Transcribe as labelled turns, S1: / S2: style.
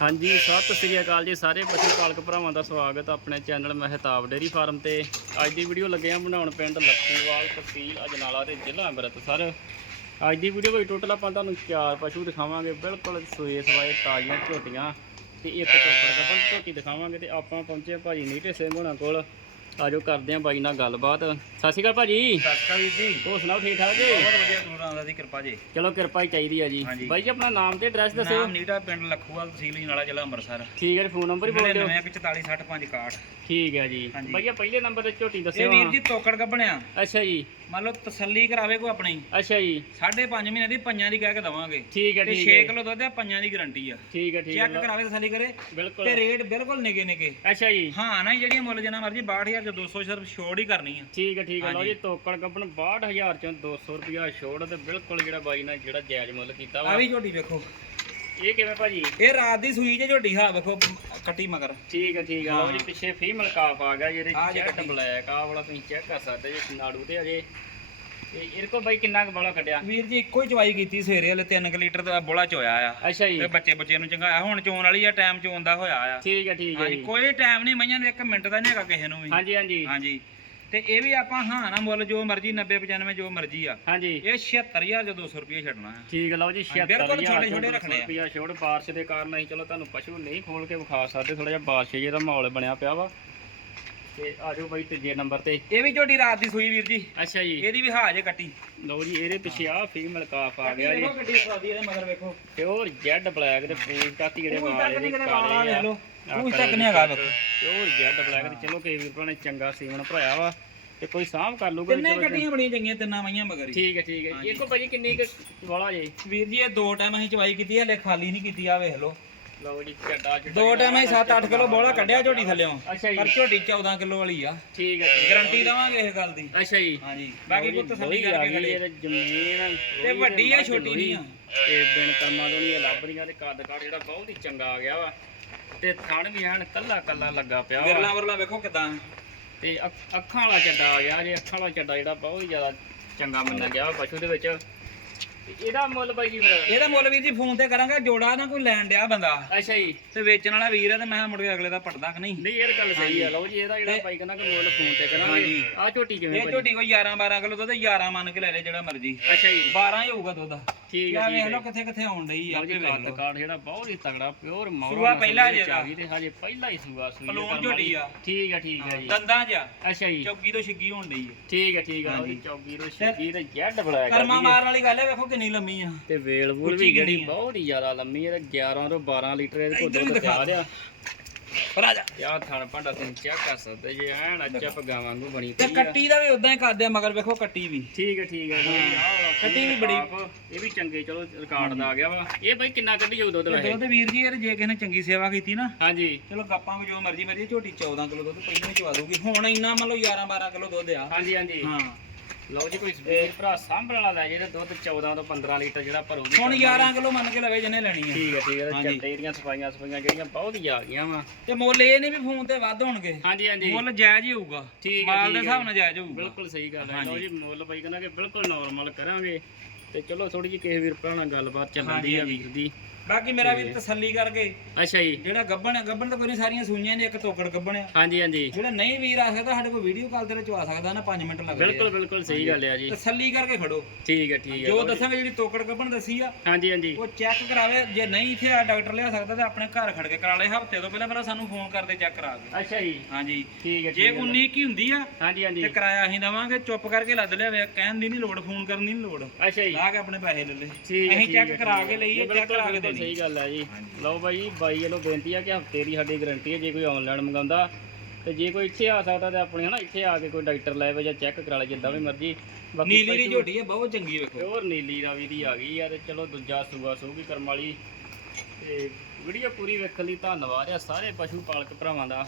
S1: ਹਾਂਜੀ, ਸਤਿ ਸ੍ਰੀ ਅਕਾਲ ਜੀ ਸਾਰੇ ਪਸ਼ੂ ਪਾਲਕ ਭਰਾਵਾਂ ਦਾ ਸਵਾਗਤ ਆਪਣੇ ਚੈਨਲ ਮਹਿਤਾਬ ਡੇਰੀ ਫਾਰਮ ਤੇ। ਅੱਜ ਦੀ ਵੀਡੀਓ ਲੱਗੇ ਆ ਬਣਾਉਣ ਪਿੰਡ ਲੱਖੀਵਾਲ ਤਹਿਸੀਲ ਅਜਨਾਲਾ ਤੇ ਜ਼ਿਲ੍ਹਾ ਅੰਮ੍ਰਿਤਸਰ। ਅੱਜ ਦੀ ਵੀਡੀਓ ਵਿੱਚ ਟੋਟਲ ਆਪਾਂ ਤੁਹਾਨੂੰ ਚਾਰ ਪਸ਼ੂ ਦਿਖਾਵਾਂਗੇ, ਬਿਲਕੁਲ ਸੂਏ ਸਵਾਏ ਤਾਜ਼ੀਆਂ ਝੋਟੀਆਂ ਤੇ ਇੱਕ ਚੋਪੜ ਗੱਬਣ ਝੋਟੀ ਦਿਖਾਵਾਂਗੇ ਤੇ ਆਪਾਂ ਪਹੁੰਚੇ ਆ ਭਾਜੀ ਨੀਟੇ ਸਿੰਘ ਹੋਣਾ ਕੋਲ। ਆਜੋ ਕਰਦੇ ਆ ਬਾਈ ਨਾਲ ਗੱਲਬਾਤ। ਸਤਿ ਸ਼੍ਰੀ ਅਕਾਲ ਭਾਜੀ।
S2: ਸਸਕਾ ਵੀਰ ਜੀ।
S1: ਹੋਰ ਸੁਣਾਓ ਠੀਕ ਠਾਕ ਜੀ?
S2: ਬਹੁਤ ਵਧੀਆ ਦੂਰਾਂ ਦਾ ਦੀ ਕਿਰਪਾ ਜੀ।
S1: ਚਲੋ ਕਿਰਪਾ ਹੀ ਚਾਹੀਦੀ ਆ ਜੀ। ਬਾਈ ਜੀ ਆਪਣਾ ਨਾਮ ਤੇ ਐਡਰੈਸ ਦੱਸਿਓ।
S2: ਨਾਮ ਨੀਟਾ ਪਿੰਡ ਲੱਖੂਵਾਲ ਤਹਿਸੀਲ ਨਾਲਾ ਜ਼ਿਲ੍ਹਾ ਅੰਮ੍ਰਿਤਸਰ।
S1: ਠੀਕ ਹੈ ਜੀ ਫੋਨ ਨੰਬਰ ਹੀ ਬੋਲ ਦਿਓ।
S2: 9914460561
S1: ਠੀਕ ਹੈ ਜੀ। ਭਈਆ ਪਹਿਲੇ ਨੰਬਰ ਤੇ ਝੋਟੀ
S2: ਇਹ
S1: ਦੱਸਿਓ
S2: ਵੀਰ
S1: ਹਾਂ।
S2: ਜੀ ਤੋਕੜ ਗੱਬਣਿਆ
S1: ਅੱਛਾ ਜੀ।
S2: ਮੰਨ ਲਓ ਤਸੱਲੀ ਕਰਾਵੇ ਕੋ ਆਪਣੀ।
S1: ਅੱਛਾ ਜੀ।
S2: ਸਾਢੇ ਪੰਜ ਮਹੀਨੇ ਦੀ ਪੰਜਾਂ ਦੀ ਕਹਿ ਕੇ ਦਵਾਂਗੇ।
S1: ਠੀਕ ਹੈ
S2: ਤੇ
S1: ਠੀਕ
S2: 6
S1: ਹੈ
S2: ਕਿਲੋ ਦੁੱਧ ਆ ਪੰਜਾਂ ਦੀ ਗਾਰੰਟੀ ਆ।
S1: ਠੀਕ ਹੈ ਠੀਕ
S2: ਚੈੱਕ ਕਰਾਵੇ ਤਸੱਲੀ ਕਰੇ।
S1: ਬਿਲਕੁਲ।
S2: ਤੇ ਰੇਟ ਬਿਲਕੁਲ ਨਿਗੇ ਨਿਗੇ
S1: ਅੱਛਾ ਜੀ।
S2: ਹਾਂ ਨਾ ਜਿਹੜੀਆਂ ਮੁੱਲ ਜਿੰਨਾ ਮਰਜ਼ੀ 62000 ਚ 200 ਸਿਰਫ ਛੋੜ ਹੀ ਕਰਨੀ ਆ।
S1: ਠੀਕ ਹੈ ਠੀਕ ਹੈ ਲਓ। ਜੀ ਤੋਕੜ ਕੱਪਣ 62000 ਚੋਂ 200 ਰੁਪਿਆ ਛੋੜ ਤੇ ਬਿਲਕੁਲ ਜਿਹੜਾ ਬਾਈ ਨੇ ਜਿਹੜਾ ਜਾਇਜ਼ ਮੁੱਲ ਕੀਤਾ
S2: ਆ
S1: ਵਾ
S2: ਵੀ ਝੋਟੀ ਵੇਖੋ।
S1: ਇਹ ਕਿਵੇਂ ਭਾਜੀ?
S2: ਇਹ ਰਾਤ ਦੀ ਸੂਈ ਜੇ ਝੋਟੀ ਹਾਂ ਵੇਖੋ ਕੱਟੀ ਮਗਰ।
S1: ਠੀਕ ਹੈ ਠੀਕ ਹੈ ਲਓ ਜੀ। ਪਿੱਛੇ ਫੀਮੇਲ ਕਾਫ ਆ ਗਿਆ ਜਿਹਦੇ
S2: ਆ ਜੀ
S1: ਚੈੱਕ
S2: ਕੱਟੀ।
S1: ਬਲੈਕ ਆ ਵਾਲਾ ਤੁਸੀਂ ਚੈੱਕ ਕਰ ਸਕਦੇ ਜੀ ਨਾੜੂ ਤੇ ਅਜੇ ਤੇ ਇਹਦੇ ਕੋਲ ਬਾਈ ਕਿੰਨਾ ਕੁ ਬੜਾ ਕੱਢਿਆ?
S2: ਵੀਰ ਜੀ ਇੱਕੋ ਹੀ ਚਵਾਈ ਕੀਤੀ ਸਵੇਰੇ ਹਲੇ 3 ਲੀਟਰ ਦਾ ਬੋਲਾ ਚੋਇਆ ਆ।
S1: ਅੱਛਾ ਜੀ।
S2: ਤੇ ਬੱਚੇ ਬੱਚੇ ਨੂੰ ਚੰਗਾਇਆ ਹੁਣ ਚੋਣ ਵਾਲੀ ਆ ਟਾਈਮ ਚੋਣ ਦਾ ਹੋਇਆ ਆ।
S1: ਠੀਕ ਹੈ ਠੀਕ ਹੈ
S2: ਹਾਂਜੀ
S1: ਜੀ।
S2: ਕੋਈ ਟਾਈਮ ਨਹੀਂ ਮਈਆਂ ਨੂੰ ਇੱਕ ਮਿੰਟ ਦਾ ਨਹੀਂ ਹੈਗਾ ਕਿਸੇ ਨੂੰ ਵੀ।
S1: ਹਾਂਜੀ ਹਾਂਜੀ।
S2: ਹਾਂਜੀ। ਤੇ ਇਹ ਵੀ ਆਪਾਂ ਹਾਂ ਨਾ ਮੁੱਲ ਜੋ ਮਰਜ਼ੀ 90 95 ਜੋ ਮਰਜ਼ੀ ਆ।
S1: ਹਾਂਜੀ।
S2: ਇਹ 76000 ਜੋ 200 ਰੁਪਏ ਛੱਡਣਾ ਆ।
S1: ਠੀਕ ਹੈ ਲਓ ਜੀ
S2: ਹਾਂਜੀ, ਬਿਲਕੁਲ
S1: 76000
S2: ਛੋਟੇ- ਛੋਟੇ ਰੱਖਣੇ ਆ।
S1: ਰੁਪਿਆ ਛੋੜ ਬਾਰਿਸ਼ ਦੇ ਕਾਰਨ ਅਸੀਂ ਚਲੋ ਤੁਹਾਨੂੰ ਪਸ਼ੂ ਨਹੀਂ ਖੋਲ ਕੇ ਵਿਖਾ ਸਕਦੇ ਥੋੜਾ ਜਿਹਾ ਬਾਰਿਸ਼ ਜਿਹਦਾ ਮਾਹੌਲ ਬਣਿਆ ਪਿਆ ਵਾ। ਤੇ ਆਜੋ ਬਾਈ ਤੀਜੇ ਨੰਬਰ ਤੇ।
S2: ਇਹ ਵੀ ਝੋਟੀ ਰਾਤ ਦੀ ਸੂਈ ਵੀਰ ਜੀ।
S1: ਅੱਛਾ ਜੀ।
S2: ਇਹਦੀ ਵੀ ਹਾਜ ਕੱਟੀ।
S1: ਲਓ ਜੀ ਇਹਦੇ ਪਿੱਛੇ ਆ ਫੀਮੇਲ ਕਾਫ ਆ ਗਿਆ ਜੀ।
S2: ਵੇਖੋ ਗੱਡੀ ਸਵਾਦੀ ਇਹਦੇ ਮਗਰ ਵੇਖੋ।
S1: ਪਿਓਰ ਜੈਡ ਬਲੈਕ ਦੇ ਪੂਛ ਤੱਕ ਹੀ ਜਿਹੜੇ
S2: ਪੂਛ
S1: ਵਾਲ
S2: ਤੱਕ
S1: ਇਹਦੇ
S2: ਨਹੀਂ ਕਿਤੇ
S1: ਕਾਲੇ
S2: ਵਾਲ
S1: ਆ।
S2: ਵੇਖ ਲਓ। ਪੂਛ ਤੱਕ ਨਹੀਂ ਹੈਗਾ ਵੇਖੋ।
S1: ਪਿਓਰ ਜੈਡ ਬਲੈਕ ਤੇ ਚਲੋ ਕਈ ਵੀਰ ਭਰਾ ਨੇ ਚੰਗਾ ਸੀਮਨ ਭਰਾਇਆ ਵਾ ਤੇ ਕੋਈ ਸਾਂਭ ਕਰ ਲੂਗਾ
S2: ਤਿੰਨੇ
S1: ਚਲੋ
S2: ਗੱਡੀਆਂ ਬੜੀਆਂ ਚੰਗੀਆਂ ਤਿੰਨਾਂ ਮਈਆਂ ਮਗਰ ਹੀ।
S1: ਠੀਕ ਹੈ ਠੀਕ ਹੈ।
S2: ਹਾਂਜੀ।
S1: ਇੱਕੋ ਭਾਜੀ ਕਿੰਨੀ ਕੁ ਵਾਲਾ ਜੇ?
S2: ਵੀਰ ਜੀ ਇਹ ਦੋ ਟਾਈਮ ਅਸੀਂ ਚਵਾਈ ਕੀਤੀ ਹਲੇ ਖਾਲੀ ਨਹੀਂ ਕੀਤੀ ਆ ਵੇਖ ਲਓ।
S1: ਲਓ ਜੀ ਚੱਡਾ ਚੱਡਾ
S2: ਦੋ ਟਾਈਮ ਅਸੀਂ 7-8 ਕਿਲੋ ਬੋਲਾ ਕੱਢਿਆ ਝੋਟੀ ਥੱਲੇੋਂ
S1: ਅੱਛਾ ਜੀ।
S2: ਪਰ ਝੋਟੀ 14 ਕਿਲੋ ਵਾਲੀ ਆ।
S1: ਠੀਕ ਹੈ ਹੈ।
S2: ਗਾਰੰਟੀ ਦਵਾਂਗੇ ਇਸ ਗੱਲ ਦੀ।
S1: ਅੱਛਾ ਜੀ।
S2: ਹਾਂਜੀ। ਬਾਕੀ
S1: ਲੋਹੀ ਆ
S2: ਕਰਕੇ
S1: ਗਈ
S2: ਖੜੇ
S1: ਇਹਦੇ ਜ਼ਮੀਨ
S2: ਤੇ ਵੱਡੀ ਆ, ਛੋਟੀ ਨਹੀਂ ਆ।
S1: ਤੇ ਬਿਨ ਕਰਮਾਂ ਤੋਂ ਨਹੀਂ ਇਹ ਲੱਭ ਰਹੀਆਂ ਤੇ ਕੱਦ ਕਾਠ ਜਿਹੜਾ ਬਹੁਤ ਹੀ ਚੰਗਾ ਆ ਗਿਆ ਵਾ। ਤੇ ਥਣ ਵੀ ਐਨ ਕੱਲਾ ਕੱਲਾ ਲੱਗਾ ਪਿਆ ਵਾ।
S2: ਵਿਰਲਾ ਵਰਲਾ ਵੇਖੋ ਕਿਦਾਂ
S1: ਤੇ ਅੱਖ- ਅੱਖਾਂ ਵਾਲਾ ਚੱਡਾ ਆ ਗਿਆ ਜੇ ਅੱਖਾਂ ਵਾਲਾ ਚੱਡਾ ਜਿਹੜਾ ਬਹੁਤ ਹੀ ਜ਼ਿਆਦਾ ਚੰਗਾ ਮੰਨਿਆ ਗਿਆ ਵਾ ਪਸ਼ੂ ਦੇ ਵਿੱਚ। ਇਹਦਾ ਮੁੱਲ ਬਾਈ ਜੀ ਫਿਰ
S2: ਇਹਦਾ ਮੁੱਲ ਵੀਰ ਜੀ ਫੋਨ ਤੇ ਕਰਾਂਗੇ ਜੋੜਾ ਨਾ ਕੋਈ ਲੈਣ ਡਿਆ ਬੰਦਾ।
S1: ਅੱਛਾ ਜੀ।
S2: ਤੇ ਵੇਚਣ ਵਾਲਾ ਵੀਰ ਹੈ ਤੇ ਮੈਂ ਮੁੜ ਕੇ ਅਗਲੇ ਦਾ ਪੜਦਾ ਕਿ ਨਹੀਂ?
S1: ਨਹੀਂ ਇਹ ਗੱਲ ਸਹੀ ਆ ਲਓ ਜੀ ਇਹਦਾ ਜਿਹੜਾ ਬਾਈ ਕਹਿੰਦਾ ਕਿ ਮੁੱਲ ਫੋਨ ਤੇ ਕਰਾਂਗੇ।
S2: ਹਾਂਜੀ।
S1: ਆ ਝੋਟੀ ਕਿਵੇਂ
S2: ਇਹ
S1: ਭਾਜੀ?
S2: ਝੋਟੀ ਕੋਈ 11 12 ਕਿਲੋ ਦੁੱਧ 11 ਮੰਨ ਕੇ ਲੈ ਲੈ ਜਿਹੜਾ ਮਰਜ਼ੀ।
S1: ਅੱਛਾ ਜੀ।
S2: 12 ਹੀ ਹੋਊਗਾ ਦੁੱਧ।
S1: ਠੀਕ
S2: ਯਾ
S1: ਹੈ
S2: ਵੇਖ
S1: ਠੀਕ
S2: ਲਓ ਕਿੱਥੇ ਕਿੱਥੇ ਆਉਣ ਡਈ ਆ
S1: ਲਓ ਜੀ
S2: ਵੇਖ ਲਓ।
S1: ਕਾਠ ਜਿਹੜਾ ਬਹੁਤ ਹੀ ਤਗੜਾ ਪਿਓਰ ਮੌਰਾ
S2: ਸੂਆ ਪਹਿਲਾ
S1: ਨਸਲ
S2: ਜਿਹੜਾ।
S1: ਦੀ ਤੇ ਹਜੇ ਪਹਿਲਾ ਹੀ ਸੂਆ ਸੂਈ
S2: ਪਲੂਣ ਝੋਟੀ। ਆ।
S1: ਠੀਕ ਹੈ ਠੀਕ ਹੈ ਜੀ।
S2: ਦੰਦਾਂ 'ਚ ਆ।
S1: ਅੱਛਾ ਜੀ।
S2: ਚੌਕੀ ਤੋਂ ਛਿੱਗੀ ਹੋਣ ਡਈ
S1: ਠੀਕ ਹੈ ਠੀਕ
S2: ਹਾਂਜੀ।
S1: ਉਹਦੀ ਚੌਗੀ ਤੋਂ ਛੱਗੀ ਤੇ ਜੈਡ ਬਲੈਕ
S2: ਕਰਮਾ ਮਾਰਨ ਵਾਲੀ ਗੱਲ ਹੈ ਵੇਖੋ ਕਿੰਨੀ ਲੰਮੀ ਆ।
S1: ਤੇ ਵੇਲ ਵੂਲ ਵੀ ਜਿਹੜੀ। ਬਹੁਤ ਹੀ ਜ਼ਿਆਦਾ ਲੰਮੀ ਹੈ ਤੇ 11 ਤੋਂ 12 ਲੀਟਰ ਇਹਦੇ ਕੋਲ
S2: ਵੀ
S1: ਦੁੱਧ
S2: ਦਿਖਾ।
S1: ਤਿਆਰ ਆ।
S2: ਪਰ ਆ ਜਾ।
S1: ਤੇ ਆਹ ਥਣ ਭਾਂਡਾ ਤੁਸੀਂ ਚੈੱਕ ਕਰ ਸਕਦੇ ਜੇ ਐਨ ਅੱਜਾ ਪੱਗਾ ਵਾਂਗੂ ਬਣੀ
S2: ਤੇ ਕੱਟੀ ਦਾ ਵੀ ਉਦਾਂ ਹੀ ਕਰਦੇ ਆ ਮਗਰ ਵੇਖੋ ਕੱਟੀ ਵੀ।
S1: ਠੀਕ ਹੈ ਠੀਕ ਹੈ
S2: ਕੱਟੀ ਵੀ ਬੜੀ-
S1: ਇਹ ਵੀ ਚੰਗੇ ਚਲੋ ਰਿਕਾਰਡ ਦਾ ਆ ਗਿਆ ਵਾ। ਇਹ ਬਾਈ ਕਿੰਨਾ ਕੱਢੀ ਜਾਊ ਦੁੱਧ ਵੈਸੇ?
S2: ਦੁੱਧ ਵੀਰ ਜੀ ਇਹ ਜੇ ਕਿਸੇ ਨੇ ਚੰਗੀ ਸੇਵਾ ਕੀਤੀ ਨਾ
S1: ਹਾਂਜੀ।
S2: ਚਲੋ ਗੱਪਾਂ ਕੋ ਜੋ ਮਰਜ਼ੀ ਮਰਜ਼ੀ ਝੋਟੀ 14 ਕਿਲੋ ਦੁੱਧ ਪਹਿਲਾਂ ਹੀ ਚਵਾ ਦੂਗੀ ਹੁਣ ਇੰਨਾ ਮੰਨ ਲਓ 11 12 ਕਿਲੋ ਦੁੱਧ ਆ।
S1: ਹਾਂਜੀ ਹਾਂਜੀ।
S2: ਹਾਂ।
S1: ਲਓ ਜੀ ਕੋਈ ਵੀਰ ਭਰਾ ਸਾਂਭਣ ਵਾਲਾ ਲੈ ਜੇ ਤੇ ਦੁੱਧ 14 ਤੋਂ 15 ਲੀਟਰ ਜਿਹੜਾ ਭਰੂਗੀ
S2: ਹੁਣ 11 ਕਿਲੋ ਮੰਨ ਕੇ ਲਵੇ ਜਿਹਨੇ ਲੈਣੀ ਆ।
S1: ਠੀਕ ਹੈ ਠੀਕ ਹੈ ਤੇ
S2: ਹਾਂਜੀ।
S1: ਚੱਡੇ ਦੀਆਂ ਸਫਾਈਆਂ ਸਫਾਈਆਂ ਜਿਹੜੀਆਂ ਬਹੁਤ ਹੀ ਆ ਗਈਆਂ ਵਾ।
S2: ਤੇ ਮੁੱਲ ਇਹ ਨਹੀਂ ਵੀ ਫੋਨ ਤੇ ਵੱਧ ਹੋਣਗੇ।
S1: ਹਾਂਜੀ ਹਾਂਜੀ।
S2: ਮੁੱਲ ਜਾਇਜ਼ ਹੀ ਹੋਊਗਾ।
S1: ਠੀਕ ਹੈ,
S2: ਮਾਲ ਦੇ
S1: ਠੀਕ
S2: ਹਿਸਾਬ
S1: ਹੈ।
S2: ਨਾਲ ਜਾਇਜ਼ ਹੋਊਗਾ।
S1: ਬਿਲਕੁਲ ਸਹੀ ਗੱਲ ਹੈ
S2: ਹਾਂਜੀ।
S1: ਲਓ ਜੀ ਮੁੱਲ ਬਾਈ ਕਹਿੰਦਾ ਕਿ ਬਿਲਕੁਲ ਨਾਰਮਲ ਕਰਾਂਗੇ। ਤੇ ਚਲੋ ਥੋੜੀ ਜਿਹੀ ਕਿਸੇ ਵੀਰ ਭਰਾ ਨਾਲ ਗੱਲਬਾਤ ਚੱਲਦੀ ਆ ਵੀਰ ਦੀ।
S2: ਬਾਕੀ ਮੇਰਾ ਵੀ ਤਸੱਲੀ ਕਰਕੇ
S1: ਅੱਛਾ ਜੀ।
S2: ਜਿਹੜਾ ਗੱਬਣ ਹੈ ਗੱਬਣ ਤਾਂ ਕੋਈ ਨਹੀਂ ਸਾਰੀਆਂ ਸੂਈਆਂ ਨੇ ਇੱਕ ਤੋਕੜ ਗੱਬਣ ਆ।
S1: ਹਾਂਜੀ ਹਾਂਜੀ।
S2: ਜਿਹੜਾ ਨਹੀਂ ਵੀਰ ਆ ਸਕਦਾ ਸਾਡੇ ਕੋਲ ਵੀਡੀਓ ਕਾਲ ਤੇ ਰਚਵਾ ਸਕਦਾ ਨਾ 5 ਮਿੰਟ ਲੱਗਦੇ
S1: ਬਿਲਕੁਲ
S2: ਆ।
S1: ਬਿਲਕੁਲ ਸਹੀ ਗੱਲ ਹੈ ਜੀ।
S2: ਤਸੱਲੀ ਕਰਕੇ ਖੜੋ।
S1: ਠੀਕ ਹੈ ਠੀਕ ਹੈ
S2: ਜੋ। ਦੱਸਾਂਗੇ ਜਿਹੜੀ ਤੋਕੜ ਗੱਬਣ ਦੱਸੀ ਆ
S1: ਹਾਂਜੀ ਹਾਂਜੀ।
S2: ਉਹ ਚੈੱਕ ਕਰਾਵੇ। ਜੇ ਨਹੀਂ ਇੱਥੇ ਆ ਡਾਕਟਰ ਲਿਆ ਸਕਦਾ ਤਾਂ ਆਪਣੇ ਘਰ ਖੜ ਕੇ ਕਰਾ ਲੇ ਹਫ਼ਤੇ ਤੋਂ ਪਹਿਲਾਂ ਪਹਿਲਾਂ ਸਾਨੂੰ ਫੋਨ ਕਰਦੇ ਚੈੱਕ ਕਰਾ ਕੇ
S1: ਅੱਛਾ ਜੀ।
S2: ਹਾਂਜੀ।
S1: ਠੀਕ ਹੈ
S2: ਜੇ
S1: ਠੀਕ ਹੈ
S2: 19 ਕੀ ਹੁੰਦੀ ਆ
S1: ਹਾਂਜੀ ਹਾਂਜੀ।
S2: ਤੇ ਕਿਰਾਇਆ ਅਸੀਂ ਦਵਾਂਗੇ ਚੁੱਪ ਕਰਕੇ ਲੱਦ ਲਿਆਵੇ ਕਹਿਣ ਦੀ ਨਹੀਂ ਲੋੜ ਫੋਨ ਕਰਨ ਦੀ ਨਹੀਂ ਲੋੜ।
S1: ਅੱਛਾ ਜੀ।
S2: ਲਾ ਕੇ ਆਪਣੇ ਪੈਸੇ ਲੈ ਲੈ
S1: ਠੀਕ ਹੈ
S2: ਅਸੀਂ ਚੈੱਕ ਕਰਾ ਕੇ। ਲਈਏ ਚੈੱਕ ਕਰਾ ਕੇ ਦੇਣੀ
S1: ਸਹੀ ਗੱਲ ਹੈ ਜੀ। ਲਓ ਬਾਈ ਬਾਈ ਵੱਲੋਂ ਬੇਨਤੀ ਆ ਕਿ ਹਫ਼ਤੇ ਦੀ ਸਾਡੀ ਗਾਰੰਟੀ ਹੈ ਜੇ ਕੋਈ ਆਨਲਾਈਨ ਮੰਗਾਉਂਦਾ ਤੇ ਜੇ ਕੋਈ ਇੱਥੇ ਆ ਸਕਦਾ ਤੇ ਆਪਣੇ ਹਨਾ ਇੱਥੇ ਆ ਕੇ ਕੋਈ ਡਾਕਟਰ ਲੈਵੇ ਜਾਂ ਚੈੱਕ ਕਰਾ ਲੇ ਜਿੱਦਾਂ ਵੀ ਮਰਜ਼ੀ।
S2: ਨੀਲੀ ਦੀ ਝੋਟੀ ਹੈ ਬਹੁਤ ਚੰਗੀ ਵੇਖੋ।
S1: ਪਿਓਰ ਨੀਲੀ ਰਾਵੀ ਦੀ ਆ ਗਈ ਆ ਤੇ ਚਲੋ ਦੂਜਾ ਸੂਆ ਸੂਗੀ ਕਰਮ ਵਾਲੀ। ਤੇ ਵੀਡੀਓ ਪੂਰੀ ਵੇਖਣ ਲਈ ਧੰਨਵਾਦ ਆ ਸਾਰੇ ਪਸ਼ੂ ਪਾਲਕ ਭਰਾਵਾਂ ਦਾ।